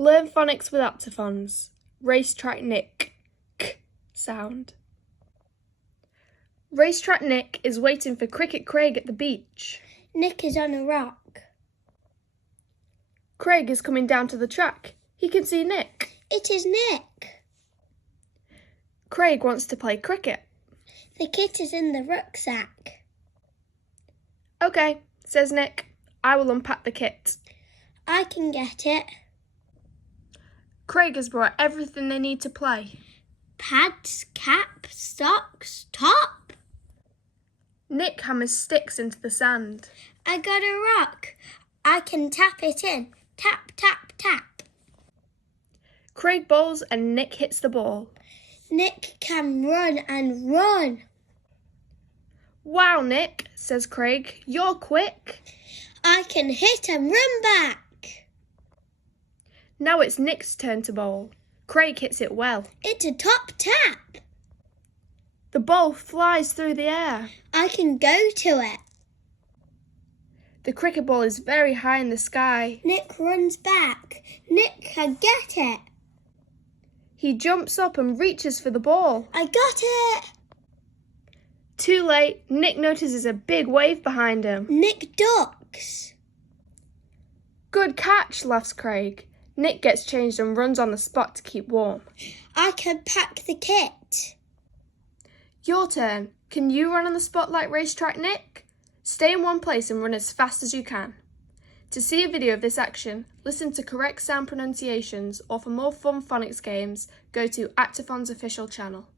Learn phonics with Actiphons. Racetrack Nick. K sound. Racetrack Nick is waiting for Cricket Craig at the beach. Nick is on a rock. Craig is coming down to the track. He can see Nick. It is Nick. Craig wants to play cricket. The kit is in the rucksack. Okay, says Nick. I will unpack the kit. I can get it. Craig has brought everything they need to play. Pads, cap, socks, top. Nick hammers sticks into the sand. I got a rock. I can tap it in. Tap, tap, tap. Craig bowls and Nick hits the ball. Nick can run and run. Wow, Nick, says Craig. You're quick. I can hit and run back. Now it's Nick's turn to bowl. Craig hits it well. It's a top tap. The ball flies through the air. I can go to it. The cricket ball is very high in the sky. Nick runs back. Nick can get it. He jumps up and reaches for the ball. I got it. Too late, Nick notices a big wave behind him. Nick ducks. Good catch, laughs Craig. Nick gets changed and runs on the spot to keep warm. I can pack the kit. Your turn. Can you run on the spot like Racetrack Nick? Stay in one place and run as fast as you can. To see a video of this action, listen to correct sound pronunciations, or for more fun phonics games, go to Actiphons' official channel.